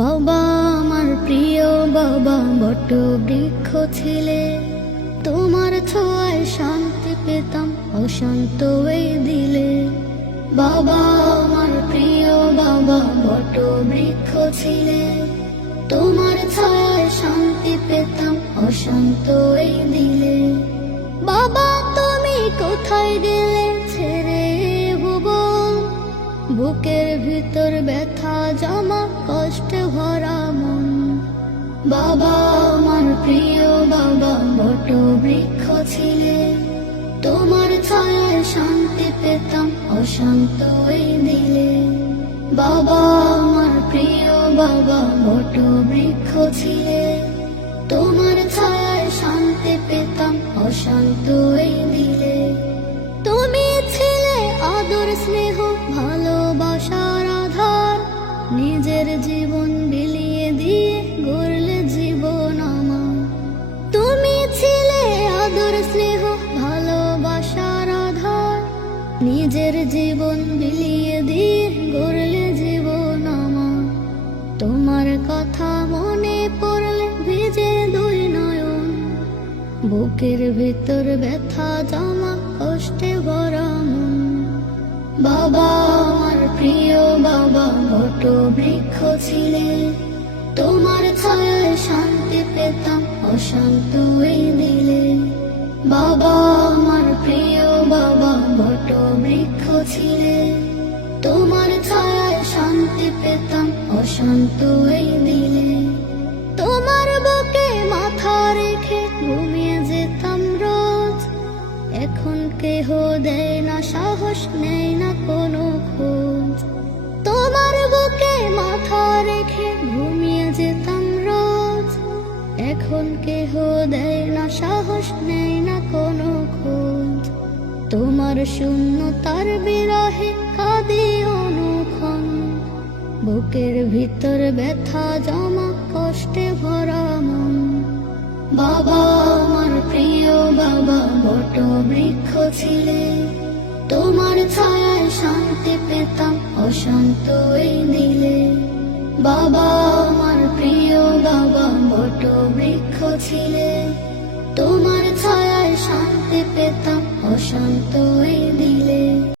বাবা আমার প্রিয় বাবা বট বৃক্ষ ছিলে, তোমার ছোঁয়ায় শান্তি পেতাম অশান্ত এই দিলে। বাবা আমার প্রিয় বাবা বট বৃক্ষ ছিলে, তোমার ছায়ায় শান্তি পেতাম অশান্ত এই দিলে। বাবা তুমি কোথায় গেলে ছেড়ে ভুবন, বুকের ভিতর ব্যথা জমা কষ্টে ভরা মন। বাবা আমার প্রিয় বাবা বট বৃক্ষ ছিলে, তোমার ছায়ায় শান্তি পেতাম অশান্ত এই দিলে। বাবা আমার প্রিয় বাবা বট বৃক্ষ ছিলে, তোমার ছায়ায় শান্তি পেতাম অশান্ত এই দিলে। তুমি ছিলে আদর স্নেহ ভালোবাসার আধার, নিজের জীবন বিলিয়ে দিয়ে গড়লে জীবন আমার। তুমি ছিলে আদর স্নেহ ভালোবাসার আধার, নিজের জীবন বিলিয়ে দিয়ে গড়লে জীবন আমার। তোমার কথা মনে পড়লে ভিজে দুই নয়ন, বুকের ভিতর ব্যথা জমা কষ্টে ভরা মন। বাবা আমার প্রিয় বাবা বট বৃক্ষ ছিলে, তোমার ছায়ায় শান্তি পেতাম অশান্ত এই দিলে। বাবা আমার প্রিয় বাবা বট বৃক্ষ ছিলে, তোমার ছায়ায় শান্তি পেতাম অশান্ত এই দিলে। তোমার বুকে মাথা রেখে ঘুমিয়ে যেতাম রোজ, এখন কেহ দেয় না সাহস নেই না কোনো খোঁজ। তোমার বুকে মাথা রেখে ঘুমিয়ে যেতাম রোজ, এখন কেহ দেয় না সাহস নেই না কোনো খোঁজ। তোমার শূন্যতার বিরহে কাঁদি অনুক্ষণ, বুকের ভিতর ব্যথা জমা কষ্টে ভরা মন। বাবা আমার প্রিয় বাবা বট বৃক্ষ ছিলে, তোমার ছায়ায় শান্তি পেতাম অশান্ত এই দিলে। বাবা আমার প্রিয় বাবা বট বৃক্ষ ছিলে, তোমার ছায়ায় শান্তি পেতাম অশান্ত এই দিলে।